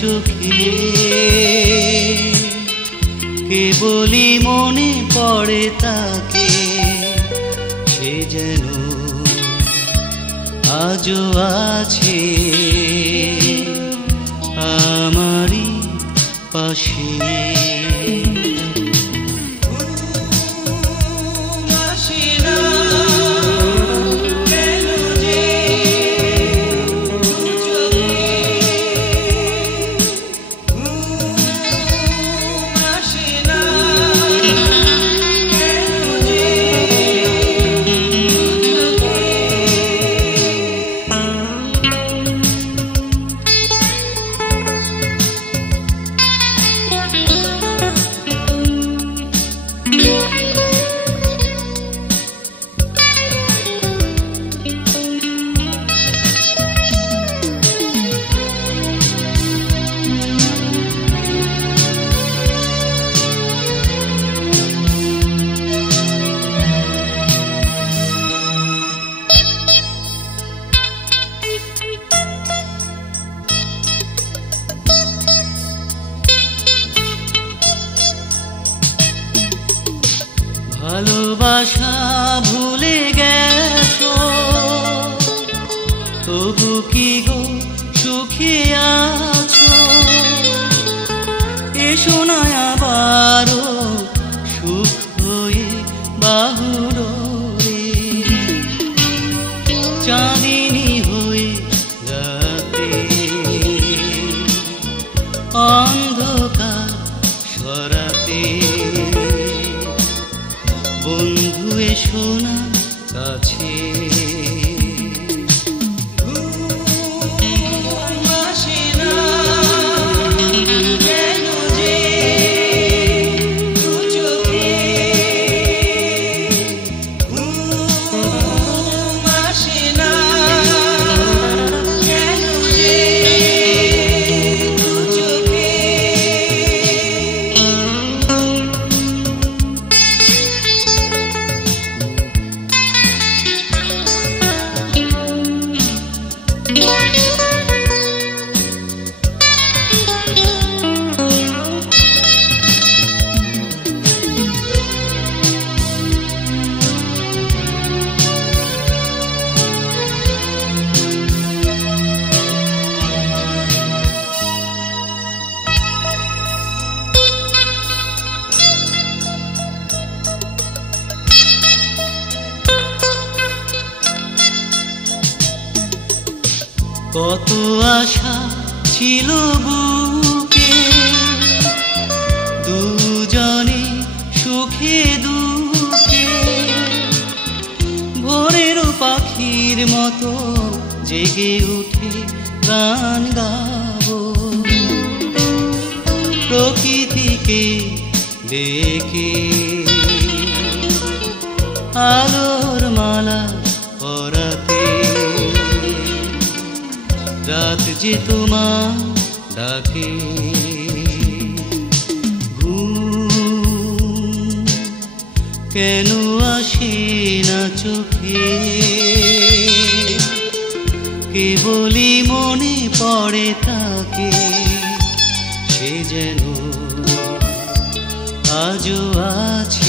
চোখে, কেবলই মনে পড়ে তাকে, সে যেন আজও আছে আমারই পাশে। ভালোবাসা ভুলে গেছো, তবু কি গো সুখে আছো? এসো না আবারও সুখ হয়ে বাহুডোরে, চাঁদিনী হয়ে রাতে অন্ধকার সরাতে। বন্ধু এসো না কাছে, কত আশা ছিল বুকে, দুজনে সুখে দুঃখে। ভোরের পাখির মতো জেগে উঠে গান গাবো, প্রকৃতিকে দেখে আলোর মালা পরাতে। রাত যে তোমার ডাকে, ঘুম কেন আসে না চোখে, কেবলই মনে পড়ে তাকে, সে যেন আজও আছে